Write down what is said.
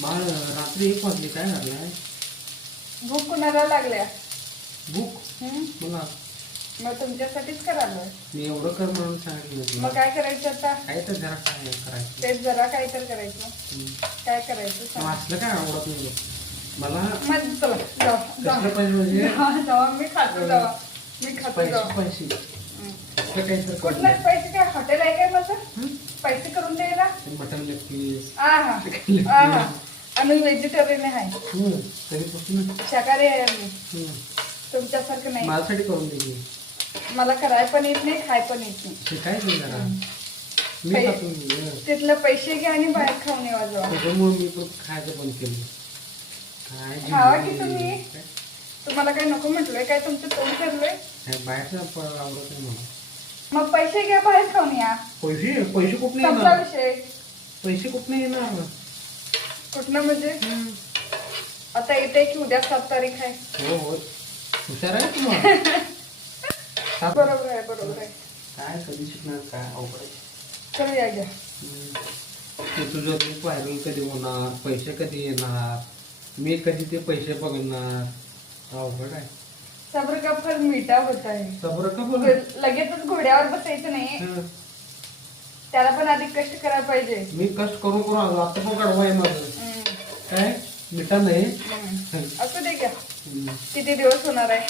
बाळ रात्री 1 वाजले काय लागलाय? भूक कुणाला लागल्या? भूक मला. मग तुमच्यासाठीच करायलोय. मी एवढं कर म्हणून सांगितलं तुला. मग काय करायचं आता? काय तर जरा काय करायचं. तेच जरा काय तर करायचं. काय करायचं सांग. असलं काय आवडत नाही मला. मग चला जाऊ कसलं पाहिजे म्हणजे जाऊ मी खातो जावा. मी खातो जावा. पैसे असलं काही तर कुठलाच पैसे काय हॉटेल आहे काय माझं? पैसे करून द्यायला? Mutton leg piece. आहा आणि व्हेजिटेरियन आहे. तरीपासून शाकाहारी आहे मी. तुमच्यासारखं नाही. माझ्यासाठी करून दे. मला कराय पण येत नाही, खाय पण येत नाही. शिकायचं जरा. मी खातो. तिथलं पैसे घ्या आणि बाहेर खाऊन येवा जावा. त्याच्यामुळे मी पण खायचं बंद केलं. काय खावा की तुम्ही. तुम्हाला काय नको म्हटलंय? काय तुमचं तोंड ठरलंय? बाहेरचं आवडत नाही मला. मग पैसे घ्या, बाहेर खाऊन या. पैसे कुठं संपला येणार? विषय. पैसे कुठं येणार? कुठनं म्हणजे? आता येते की उद्या 7 तारीख आहे. हो हो हुशार आहे तुम्हाला. बरोबर आहे बरोबर आहे. काय कधी शिकणार काय अवघड आहे. करूया घ्या. तुझं रूप व्हायरल कधी होणार? पैसे कधी येणार? मी कधी ते पैसे बघणार? अवघड आहे. सब्र का फल मीठा होता है. सब्र का बोल. लगेचच घोड्यावर बसायचं नाही. त्याला पण आधी कष्ट करायला पाहिजे. मी कष्ट करून करून आलो. आता पण गडवा आहे माझं. काय मिठा नाही. असू दे का. किती दिवस होणार आहे?